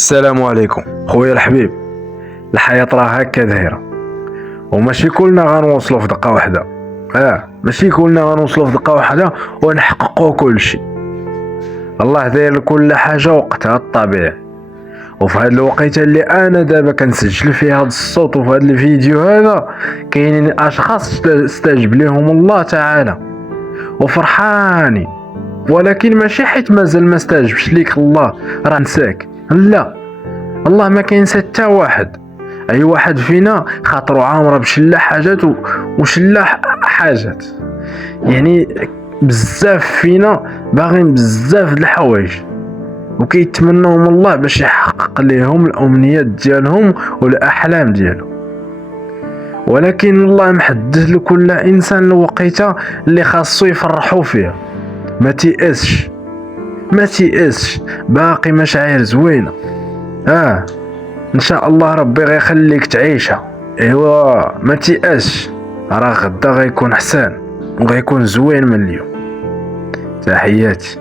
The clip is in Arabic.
السلام عليكم خويا الحبيب. الحياة راه هكا دايرة، وماشي كلنا غنوصلوا في دقة واحدة. ماشي كلنا غنوصلوا في دقة واحدة ونحققوا كل شيء. الله داير لكل حاجة وقتها الطبيعي. وفي هاد الوقيته اللي انا دابا كنسجل فيه هاد الصوت وفي هاد الفيديو هذا، كاينين اشخاص استجب لهم الله تعالى وفرحاني، ولكن ماشي حيت مازال ما استجبش ليك الله راه نساك. لا، الله ما كينسى حتى واحد. اي واحد فينا خاطرو عامره بشلا حاجات وشلا حاجات، يعني بزاف فينا باغين بزاف د الحوايج وكيتمناهم الله باش يحقق ليهم الامنيات ديالهم والاحلام ديالهم، ولكن الله محدد لكل انسان الوقيته اللي خاصو يفرحوا فيها. ما تيأسش، باقي مشاعر زوينه. ان شاء الله ربي غيخليك تعيشها. ايوا ما تيأسش، راه غدا غيكون حسان وغيكون زوين من اليوم. تحياتي.